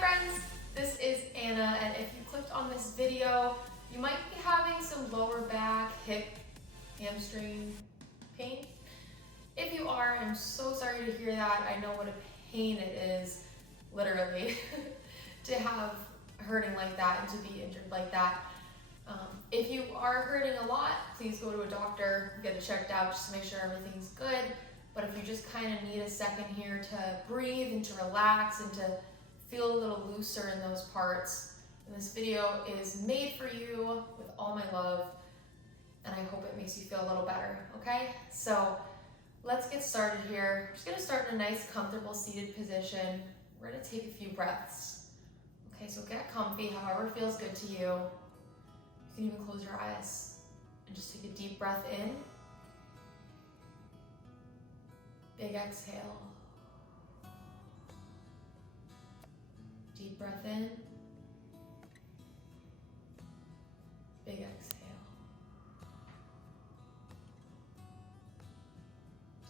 friends, this is Anna, and if you clicked on this video, you might be having some lower back, hip, hamstring pain. If you are, I'm so sorry to hear that. I know what a pain it is, literally, to have hurting like that and to be injured like that. If you are hurting a lot, please go to a doctor, get it checked out just to make sure everything's good. But if you just kind of need a second here to breathe and to relax and to feel a little looser in those parts, then this video is made for you with all my love, and I hope it makes you feel a little better, okay? So let's get started here. We're just gonna start in a nice, comfortable seated position. We're gonna take a few breaths. Okay, so get comfy, however feels good to you. You can even close your eyes and just take a deep breath in. Big exhale. Deep breath in. Big exhale.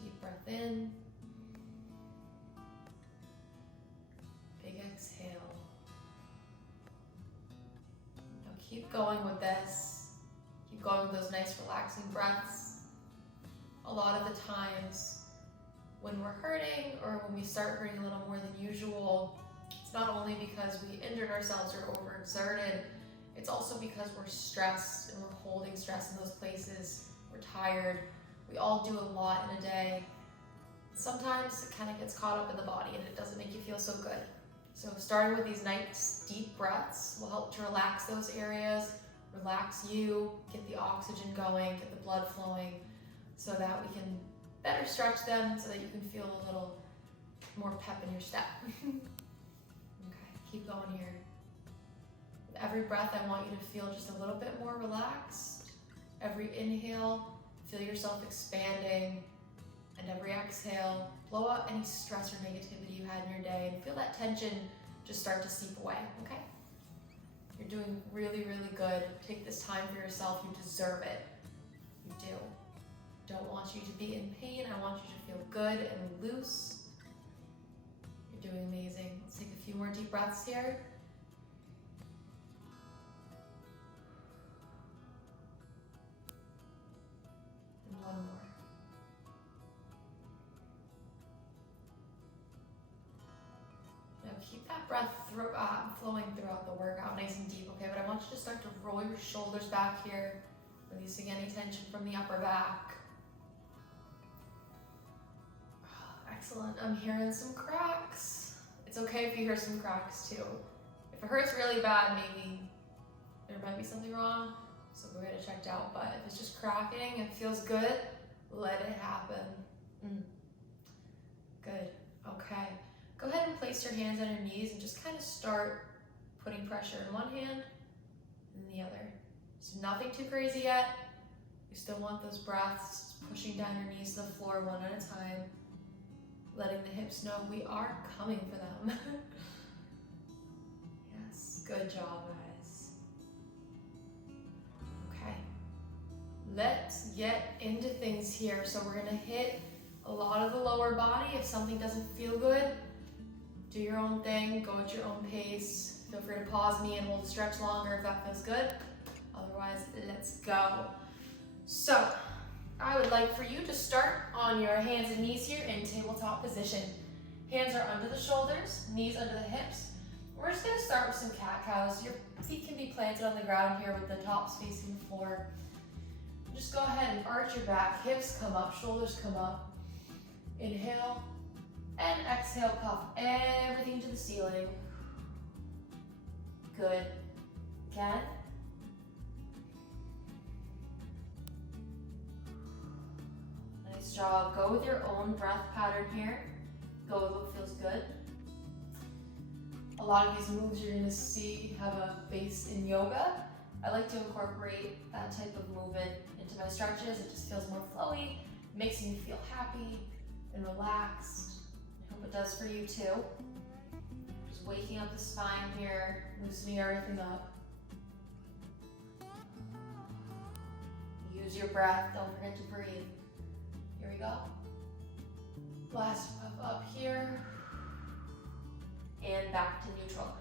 Deep breath in. Big exhale. Now keep going with this. Keep going with those nice relaxing breaths. A lot of the times when we're hurting or when we start hurting a little more than usual, it's not only because we injured ourselves or overexerted, it's also because we're stressed and we're holding stress in those places. We're tired. We all do a lot in a day. Sometimes it kind of gets caught up in the body and it doesn't make you feel so good. So starting with these nice deep breaths will help to relax those areas, relax you, get the oxygen going, get the blood flowing so that we can better stretch them so that you can feel a little more pep in your step. Okay, keep going here. With every breath, I want you to feel just a little bit more relaxed. Every inhale, feel yourself expanding. And every exhale, blow out any stress or negativity you had in your day and feel that tension just start to seep away, okay? You're doing really, really good. Take this time for yourself. You deserve it. You do. Don't want you to be in pain. I want you to feel good and loose. You're doing amazing. Let's take a few more deep breaths here. And one more. Now keep that breath flowing throughout the workout, nice and deep, okay? But I want you to start to roll your shoulders back here, releasing any tension from the upper back. Excellent. I'm hearing some cracks. It's okay if you hear some cracks too. If it hurts really bad, maybe there might be something wrong, so go get it checked out. But if it's just cracking and feels good, let it happen. Good. Okay. Go ahead and place your hands on your knees and just kind of start putting pressure in one hand and the other. So nothing too crazy yet. You still want those breaths pushing down your knees to the floor one at a time. Letting the hips know we are coming for them. Yes, good job, guys. Okay, let's get into things here. So we're gonna hit a lot of the lower body. If something doesn't feel good, do your own thing, go at your own pace. Feel free to pause me and we'll stretch longer if that feels good. Otherwise, let's go. So, I would like for you to start on your hands and knees here in tabletop position. Hands are under the shoulders, knees under the hips. We're just gonna start with some cat-cows. Your feet can be planted on the ground here with the tops facing the floor. Just go ahead and arch your back, hips come up, shoulders come up. Inhale, and exhale, puff everything to the ceiling. Good. Again. Nice job. Go with your own breath pattern here. Go with what feels good. A lot of these moves you're gonna see have a base in yoga. I like to incorporate that type of movement into my stretches. It just feels more flowy, makes me feel happy and relaxed. I hope it does for you too. Just waking up the spine here, loosening everything up. Use your breath, don't forget to breathe. Here we go. Last puff up here. And back to neutral.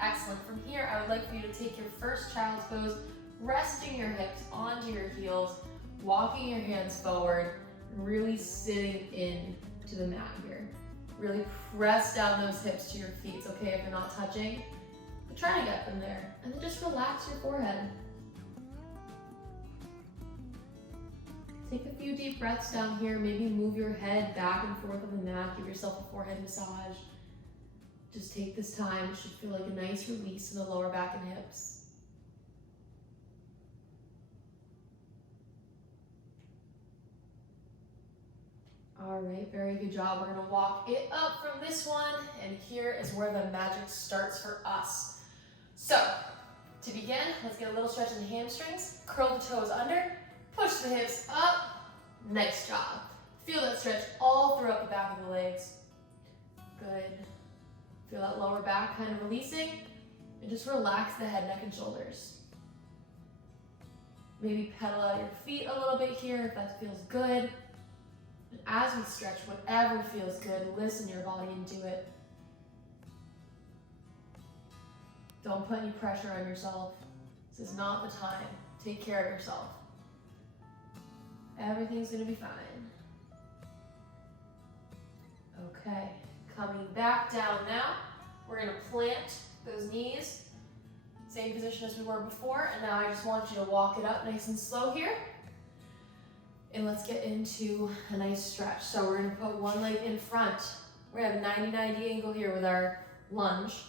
Excellent. From here, I would like for you to take your first child's pose, resting your hips onto your heels, walking your hands forward, and really sitting in to the mat here. Really press down those hips to your feet. It's okay if you're not touching, but try to get them there. And then just relax your forehead. Take a few deep breaths down here. Maybe move your head back and forth on the mat. Give yourself a forehead massage. Just take this time. It should feel like a nice release in the lower back and hips. All right, very good job. We're gonna walk it up from this one, and here is where the magic starts for us. So, to begin, let's get a little stretch in the hamstrings. Curl the toes under, push the hips up. Nice job. Feel that stretch all throughout the back of the legs. Good. Feel that lower back kind of releasing, and just relax the head, neck, and shoulders. Maybe pedal out your feet a little bit here if that feels good. And as we stretch, whatever feels good, listen your body and do it. Don't put any pressure on yourself. This is not the time. Take care of yourself. Everything's gonna be fine. Okay, coming back down now. We're gonna plant those knees. Same position as we were before, and now I just want you to walk it up nice and slow here. And let's get into a nice stretch. So we're gonna put one leg in front. We're gonna have a 90-90 angle here with our lunge.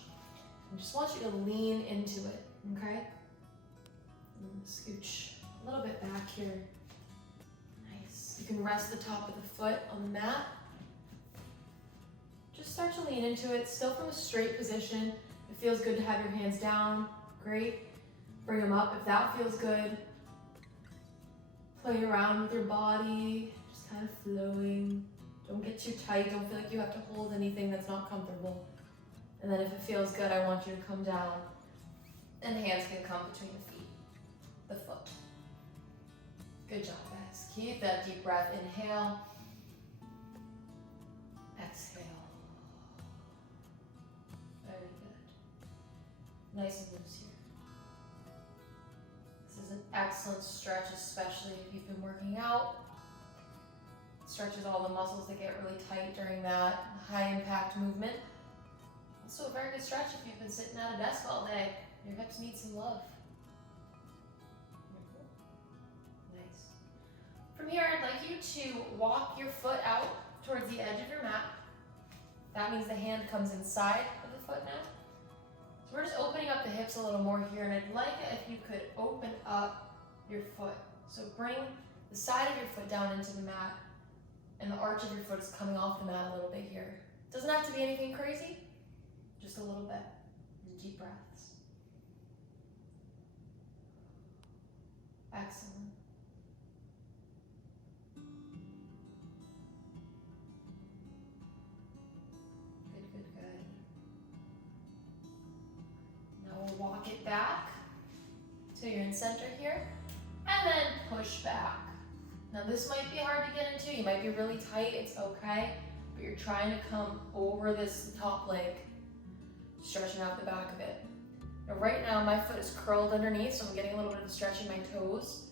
I just want you to lean into it, okay? And scooch a little bit back here. Nice. You can rest the top of the foot on the mat. Just start to lean into it, still from a straight position. It feels good to have your hands down. Great. Bring them up if that feels good. Play around with your body, just kind of flowing. Don't get too tight. Don't feel like you have to hold anything that's not comfortable. And then if it feels good, I want you to come down, and hands can come between the feet, the foot. Good job, guys. Keep that deep breath. Inhale. Exhale. Very good. Nice and loose here. This is an excellent stretch, especially if you've been working out. It stretches all the muscles that get really tight during that high impact movement. Also a very good stretch if you've been sitting at a desk all day. Your hips need some love. Nice. From here, I'd like you to walk your foot out towards the edge of your mat. That means the hand comes inside of the foot now. So we're just opening up the hips a little more here, and I'd like it if you could open up your foot. So bring the side of your foot down into the mat, and the arch of your foot is coming off the mat a little bit here. Doesn't have to be anything crazy, just a little bit. And deep breaths. Excellent. Good. Now we'll walk it back till you're in center here, and then push back. Now this might be hard to get into. You might be really tight, it's okay, but you're trying to come over this top leg, stretching out the back of it. Now right now my foot is curled underneath, so I'm getting a little bit of stretch in my toes.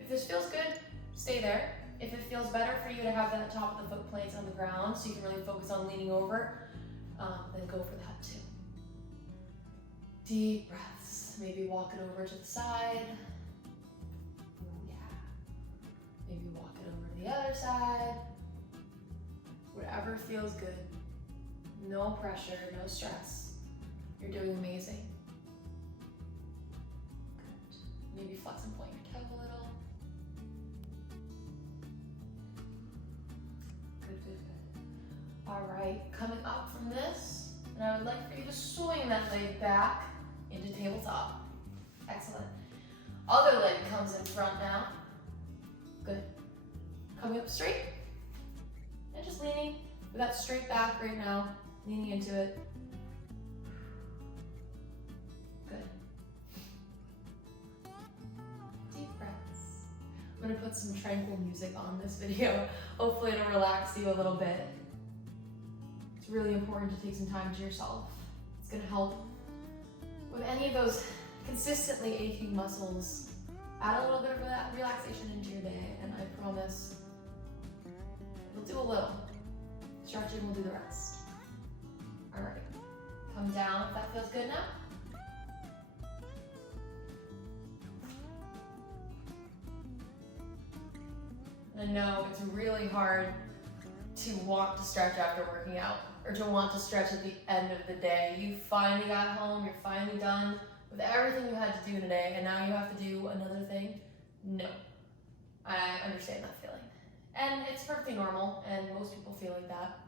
If this feels good, stay there. If it feels better for you to have that top of the foot planted on the ground so you can really focus on leaning over, then go for that too. Deep breaths. Maybe walk it over to the side. Ooh, yeah. Maybe walk it over to the other side. Whatever feels good. No pressure, no stress. You're doing amazing. Good. Maybe flex and point your toe a little. Good. All right, coming up from this, and I would like for you to swing that leg back into tabletop. Excellent. Other leg comes in front now. Good. Coming up straight, and just leaning with that straight back right now, leaning into it. Good. Deep breaths. I'm gonna put some tranquil music on this video. Hopefully it'll relax you a little bit. It's really important to take some time to yourself. It's gonna help with any of those consistently aching muscles, add a little bit of that relaxation into your day, and I promise we'll do a little. Stretching will do the rest. All right, come down if that feels good now. I know it's really hard to want to stretch after working out, or to want to stretch at the end of the day. You finally got home, you're finally done with everything you had to do in a day, and now you have to do another thing. No, I understand that feeling. And it's perfectly normal, and most people feel like that.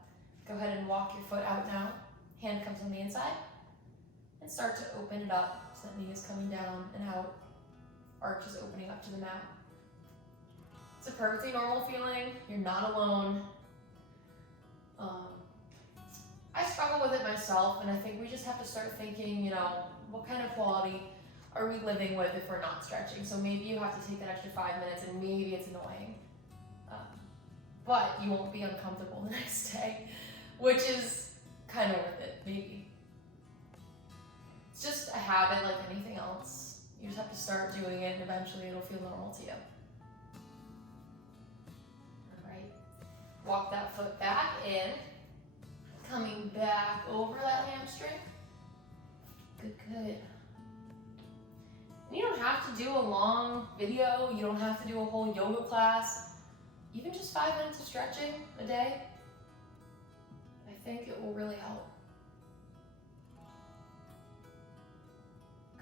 Go ahead and walk your foot out now. Hand comes on the inside, and start to open it up so that knee is coming down and out. Arch is opening up to the mat. It's a perfectly normal feeling. You're not alone. I struggle with it myself, and I think we just have to start thinking, what kind of quality are we living with if we're not stretching? So maybe you have to take that extra 5 minutes, and maybe it's annoying. But you won't be uncomfortable the next day, which is kind of worth it, maybe. It's just a habit like anything else. You just have to start doing it, and eventually it'll feel normal to you. Walk that foot back in, coming back over that hamstring. Good, good. And you don't have to do a long video, you don't have to do a whole yoga class. Even just 5 minutes of stretching a day, I think it will really help.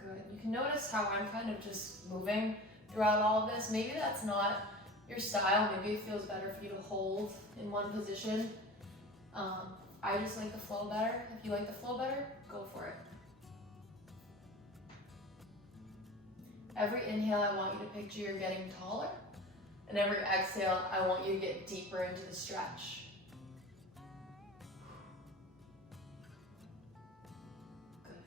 Good. You can notice how I'm kind of just moving throughout all of this. Maybe that's not your style. Maybe it feels better for you to hold in one position. I just like the flow better. If you like the flow better, go for it. Every inhale, I want you to picture you're getting taller. And every exhale, I want you to get deeper into the stretch. Good.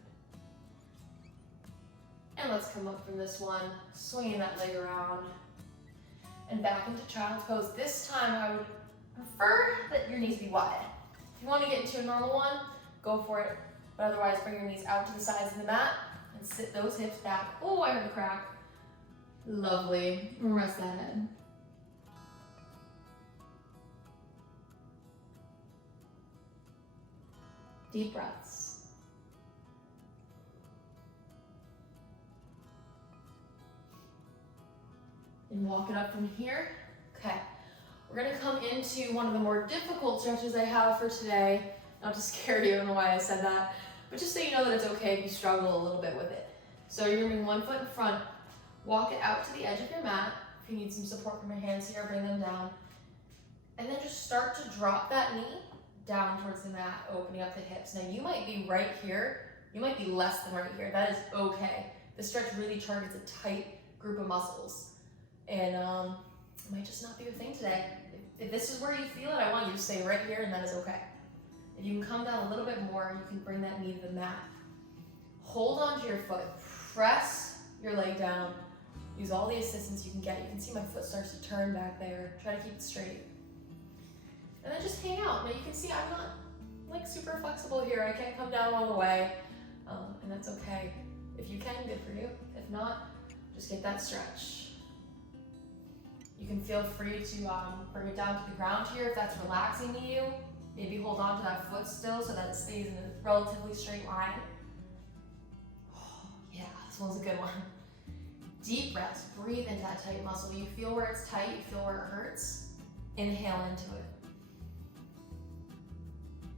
And let's come up from this one, swinging that leg around. And back into child's pose. This time I would prefer that your knees be wide. If you want to get into a normal one, go for it. But otherwise, bring your knees out to the sides of the mat and sit those hips back. Oh, I heard a crack. Lovely. Rest that head. Deep breaths. And walk it up from here. Okay, we're gonna come into one of the more difficult stretches I have for today. Not to scare you, I don't know why I said that, but just so you know that it's okay if you struggle a little bit with it. So you're gonna bring one foot in front, walk it out to the edge of your mat. If you need some support from your hands here, bring them down. And then just start to drop that knee down towards the mat, opening up the hips. Now you might be right here, you might be less than right here. That is okay. This stretch really targets a tight group of muscles. And it might just not be your thing today. If this is where you feel it, I want you to stay right here, and that is okay. If you can come down a little bit more, you can bring that knee to the mat. Hold onto your foot, press your leg down, use all the assistance you can get. You can see my foot starts to turn back there. Try to keep it straight. And then just hang out. Now you can see I'm not like super flexible here. I can't come down all the way, and that's okay. If you can, good for you. If not, just get that stretch. You can feel free to bring it down to the ground here if that's relaxing to you. Maybe hold on to that foot still so that it stays in a relatively straight line. Oh, yeah, this one's a good one. Deep breaths, breathe into that tight muscle. You feel where it's tight, you feel where it hurts. Inhale into it.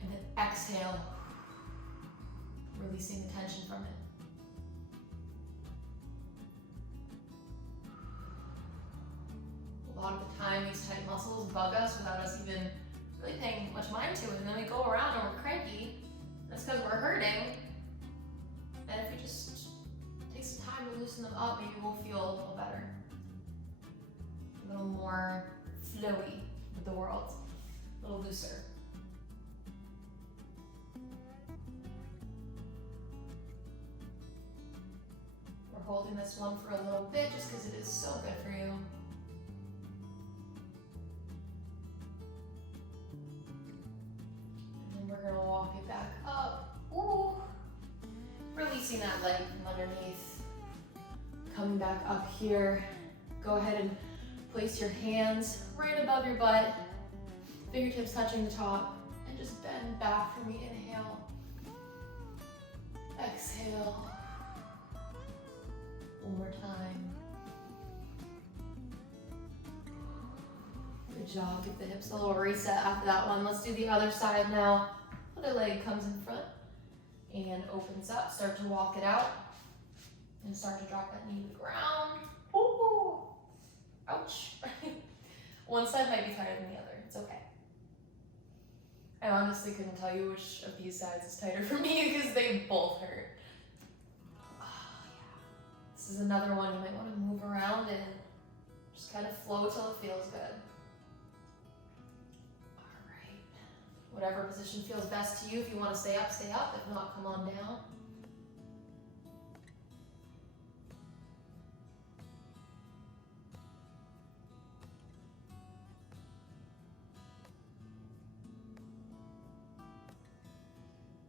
And then exhale, releasing the tension from it. A lot of the time, these tight muscles bug us without us even really paying much mind to it. And then we go around and we're cranky. That's because we're hurting. And if we just take some time to loosen them up, maybe we'll feel a little better. A little more flowy with the world. A little looser. We're holding this one for a little bit just because it is so good for you. We're gonna walk it back up. Ooh. Releasing releasing that leg from underneath. Coming back up here. Go ahead and place your hands right above your butt. Fingertips touching the top. And just bend back for me. Inhale. Exhale. One more time. Good job. Give the hips a little reset after that one. Let's do the other side now. Other leg comes in front and opens up. Start to walk it out. And start to drop that knee to the ground. Ooh. Ouch. One side might be tighter than the other. It's okay. I honestly couldn't tell you which of these sides is tighter for me because they both hurt. Oh, yeah. This is another one you might want to move around and just kind of flow till it feels good. All right. Whatever position feels best to you. If you want to stay up, stay up. If not, come on down.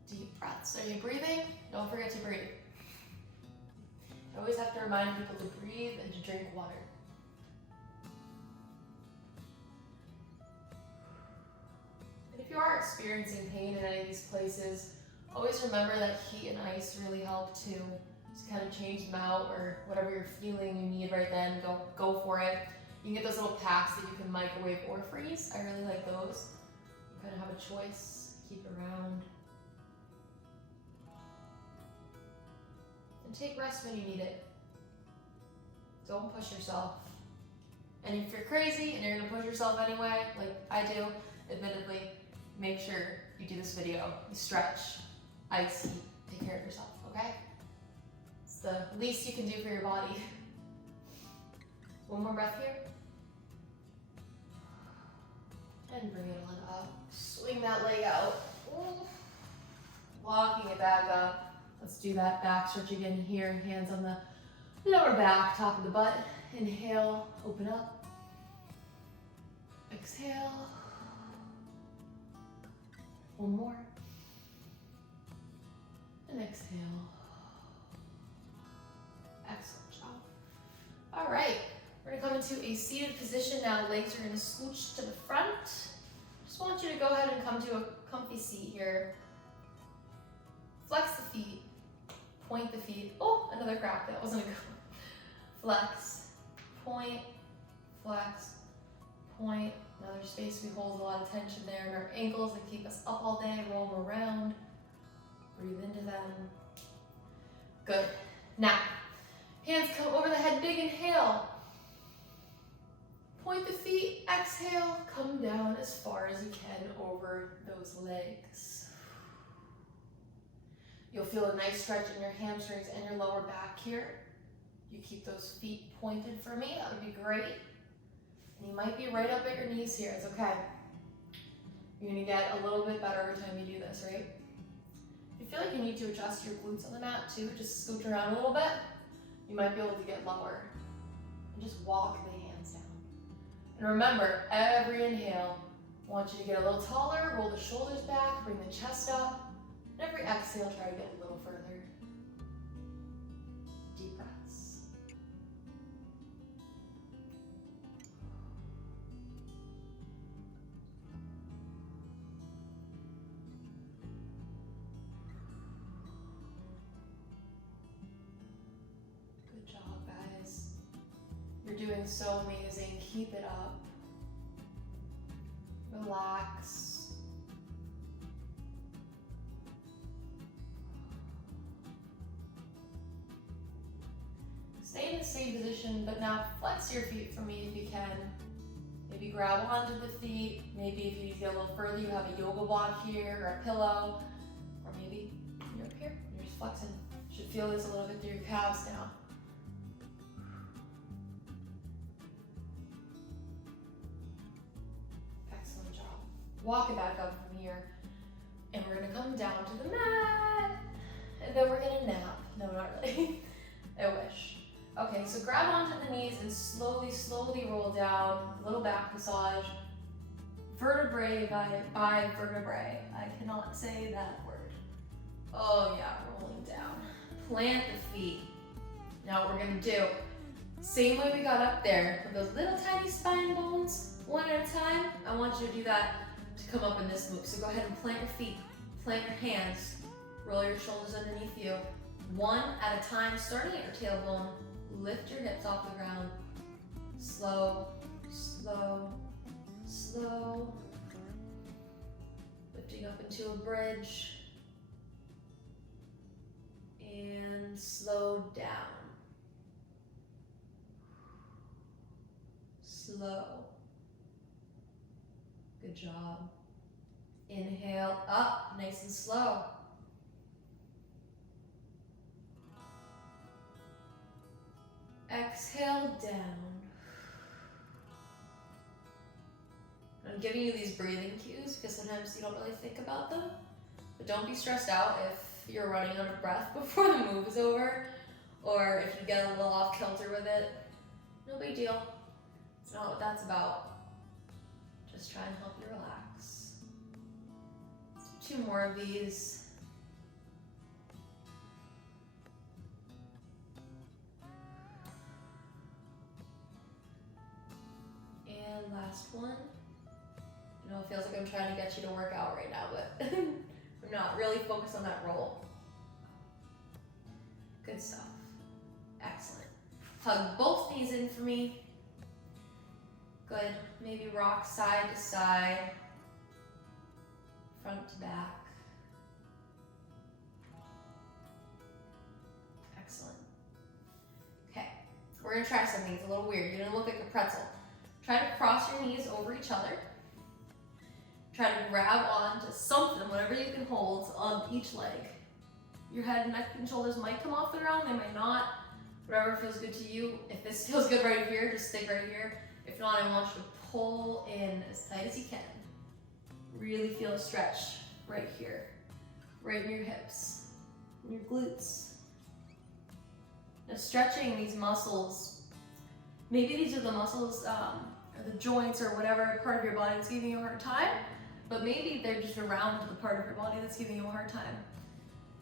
Deep breaths. Are you breathing? Don't forget to breathe. I always have to remind people to breathe and to drink water. And if you are experiencing pain in any of these places, always remember that heat and ice really help too. Just kind of change them out, or whatever you're feeling you need right then, go for it. You can get those little packs that you can microwave or freeze. I really like those. You kind of have a choice. Keep around. And take rest when you need it. Don't push yourself. And if you're crazy and you're gonna push yourself anyway, like I do, admittedly, make sure you do this video. You stretch, ice, take care of yourself, okay? It's the least you can do for your body. One more breath here. And bring it on up. Swing that leg out. Walking it back up. Let's do that back stretch again here. Hands on the lower back, top of the butt. Inhale, open up. Exhale. One more. And exhale. Excellent job. All right, we're gonna come into a seated position now. Legs are gonna scooch to the front. Just want you to go ahead and come to a comfy seat here. Flex the feet. Point the feet. Oh, another crack. That wasn't a good one. Flex, point, flex, point. Another space we hold a lot of tension there in our ankles that keep us up all day. Roll them around. Breathe into them. Good. Now, hands come over the head. Big inhale. Point the feet. Exhale. Come down as far as you can over those legs. You'll feel a nice stretch in your hamstrings and your lower back here. You keep those feet pointed for me, that would be great. And you might be right up at your knees here, it's okay. You're gonna get a little bit better every time you do this, right? If you feel like you need to adjust your glutes on the mat too, just scooch around a little bit, you might be able to get lower. And just walk the hands down. And remember, every inhale, I want you to get a little taller, roll the shoulders back, bring the chest up. And every exhale, try to get a little further. Deep breaths. Good job, guys. You're doing so amazing. Keep it up. Relax. Stay in the same position, but now flex your feet for me if you can. Maybe grab onto the feet. Maybe if you need to get a little further, you have a yoga block here or a pillow. Or maybe you're up here, you're just flexing. You should feel this a little bit through your calves now. Excellent job. Walk it back up from here. And we're gonna come down to the mat. And then we're gonna nap. No, not really. I wish. Okay, so grab onto the knees and slowly roll down. A little back massage. Vertebrae by vertebrae. I cannot say that word. Oh yeah, rolling down. plant the feet. Now what we're gonna do, same way we got up there with those little tiny spine bones, one at a time, I want you to do that to come up in this move. So go ahead and plant your feet, plant your hands, roll your shoulders underneath you. One at a time, starting at your tailbone, lift your hips off the ground. Slow, slow, slow. Lifting up into a bridge. And slow down. Slow. Good job. Inhale up, nice and slow. Exhale down. I'm giving you these breathing cues because sometimes you don't really think about them. But don't be stressed out if you're running out of breath before the move is over, or if you get a little off kilter with it. No big deal. It's not what that's about. Just try and help you relax. Let's do 2 more of these. And last one. I know it feels like I'm trying to get you to work out right now, but I'm not really focused on that roll. Good stuff. Excellent. Hug both knees in for me. Good. Maybe rock side to side, front to back. Excellent. Okay, we're gonna try something. It's a little weird. You're gonna look like a pretzel. Try to cross your knees over each other. Try to grab onto something, whatever you can hold, on each leg. Your head, neck, and shoulders might come off the ground, they might not. Whatever feels good to you. If this feels good right here, just stick right here. If not, I want you to pull in as tight as you can. Really feel a stretch right here, right in your hips, in your glutes. Now stretching these muscles, maybe these are the muscles, or the joints or whatever part of your body that's giving you a hard time, but maybe they're just around the part of your body that's giving you a hard time.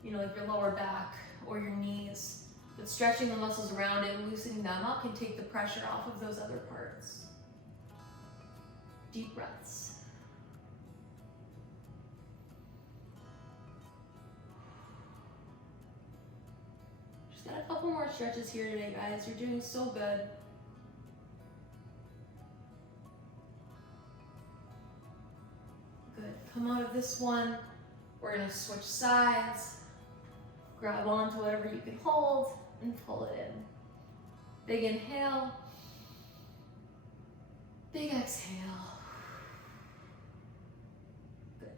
You know, like your lower back or your knees. But stretching the muscles around it and loosening them up can take the pressure off of those other parts. Deep breaths. Just got a couple more stretches here today, guys. You're doing so good. Good. Come out of this one. We're gonna switch sides. Grab onto whatever you can hold and pull it in. Big inhale. Big exhale. Good.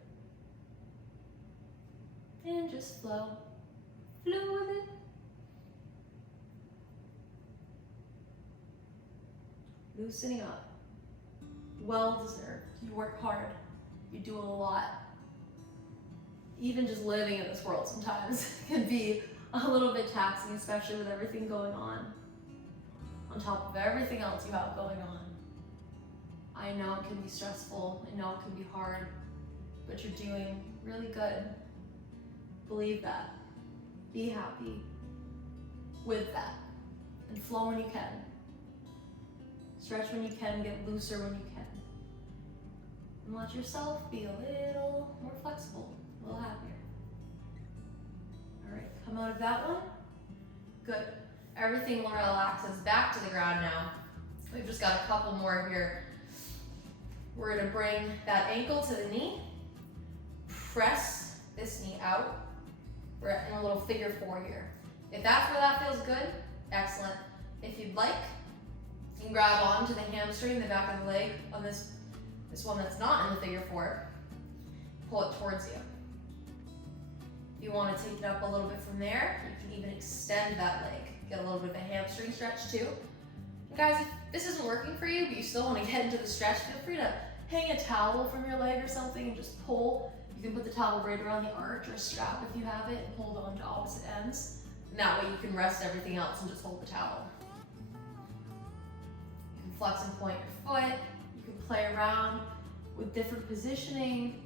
And just flow. Flow with it. Loosening up. Well deserved. You work hard. You do a lot. Even just living in this world sometimes can be a little bit taxing, especially with everything going on top of everything else you have going on. I know it can be stressful, I know it can be hard, but you're doing really good. Believe that. Be happy with that. And flow when you can. Stretch when you can, get looser when you can. And let yourself be a little more flexible. A little happier. All right, come out of that one. Good. Everything relaxes back to the ground now. We've just got a couple more here. We're gonna bring that ankle to the knee. Press this knee out. We're in a little figure 4 here. If that's where that feels good, excellent. If you'd like, you can grab onto the hamstring, the back of the leg on this one that's not in the figure 4. Pull it towards you. If you want to take it up a little bit from there, you can even extend that leg. Get a little bit of a hamstring stretch too. And guys, if this isn't working for you, but you still want to get into the stretch, feel free to hang a towel from your leg or something and just pull. You can put the towel right around the arch or a strap if you have it and hold on to opposite ends. And that way you can rest everything else and just hold the towel. You can flex and point your foot. You can play around with different positioning.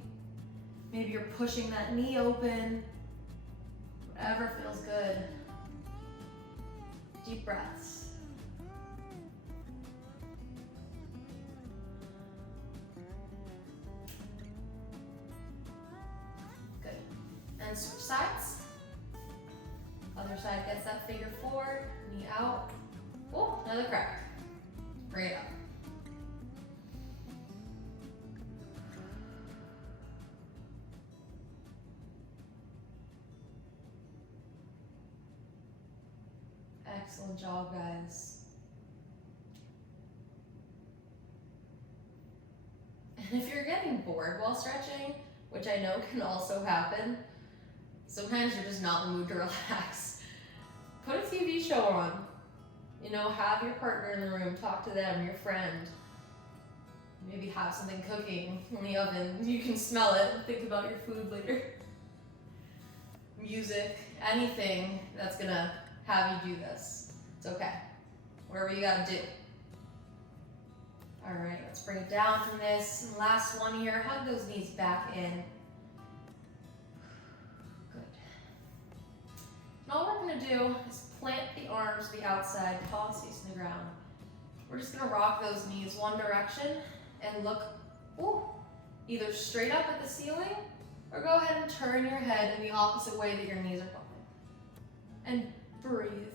Maybe you're pushing that knee open. Whatever feels good. Deep breaths. Good. And switch sides. Other side gets that figure four, knee out. Oh, another crack. Bring it up. Excellent job, guys. And if you're getting bored while stretching, which I know can also happen, sometimes you're just not in the mood to relax. Put a TV show on. You know, have your partner in the room, talk to them, your friend. Maybe have something cooking in the oven. You can smell it, think about your food later. Music, anything that's gonna have you do this. It's okay. Whatever you gotta do. All right, let's bring it down from this. And last one here, hug those knees back in. Good. And all we're gonna do is plant the arms to the outside, palms facing the ground. We're just gonna rock those knees one direction and look either straight up at the ceiling or go ahead and turn your head in the opposite way that your knees are pointing. And breathe.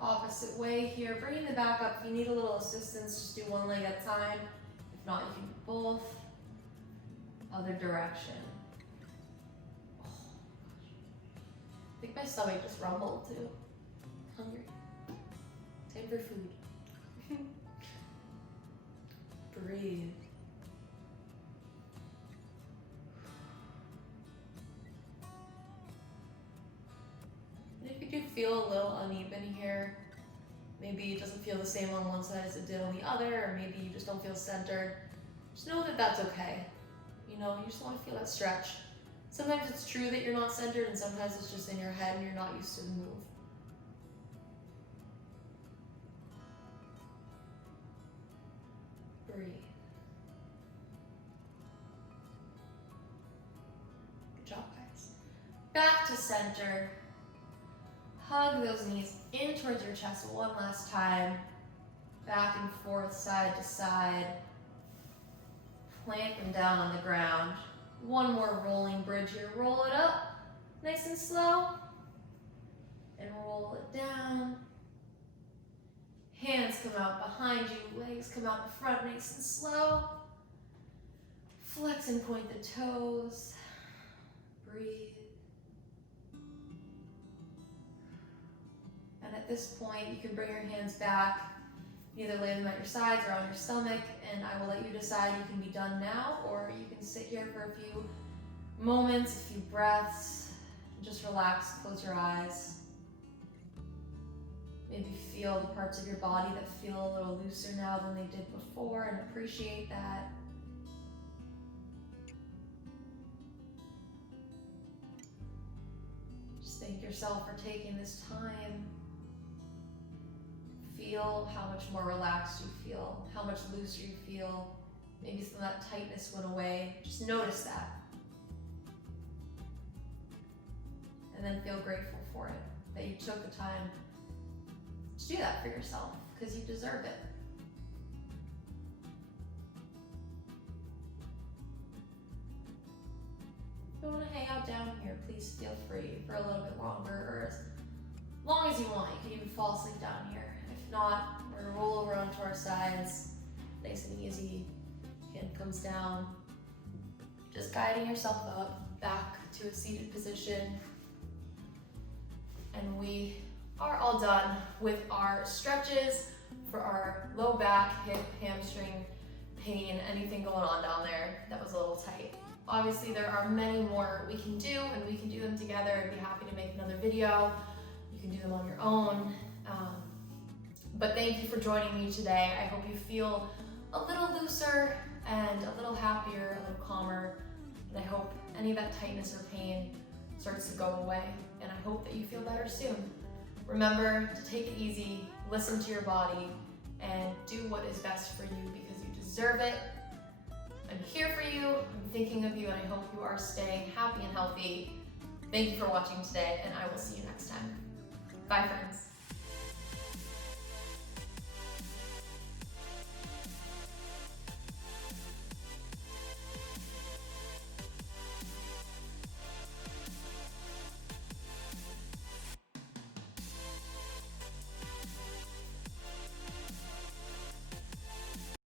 Opposite way here, bringing the back up. If you need a little assistance, just do one leg at a time. If not, you can do both. Other direction. Oh, I think my stomach just rumbled too. Hungry. Time for food. Breathe. You feel a little uneven here. Maybe it doesn't feel the same on one side as it did on the other, or maybe you just don't feel centered. Just know that that's okay. You know, you just want to feel that stretch. Sometimes it's true that you're not centered, and sometimes it's just in your head and you're not used to the move. Breathe. Good job, guys. Back to center. Hug those knees in towards your chest one last time. Back and forth, side to side. Plant them down on the ground. One more rolling bridge here. Roll it up, nice and slow. And roll it down. Hands come out behind you, legs come out in front, nice and slow. Flex and point the toes. Breathe. And at this point, you can bring your hands back, either lay them at your sides or on your stomach, and I will let you decide. You can be done now, or you can sit here for a few moments, a few breaths, and just relax, close your eyes. Maybe feel the parts of your body that feel a little looser now than they did before, and appreciate that. Just thank yourself for taking this time. Feel how much more relaxed you feel, how much looser you feel. Maybe some of that tightness went away. Just notice that. And then feel grateful for it, that you took the time to do that for yourself, because you deserve it. If you want to hang out down here, please feel free for a little bit longer, or as long as you want. You can even fall asleep down here. If not, we're gonna roll over onto our sides, nice and easy. Hand comes down. Just guiding yourself up, back to a seated position. And we are all done with our stretches for our low back, hip, hamstring pain, anything going on down there that was a little tight. Obviously, there are many more we can do, and we can do them together. I'd be happy to make another video. You can do them on your own. But thank you for joining me today. I hope you feel a little looser, and a little happier, a little calmer, and I hope any of that tightness or pain starts to go away, and I hope that you feel better soon. Remember to take it easy, listen to your body, and do what is best for you because you deserve it. I'm here for you, I'm thinking of you, and I hope you are staying happy and healthy. Thank you for watching today, and I will see you next time. Bye, friends.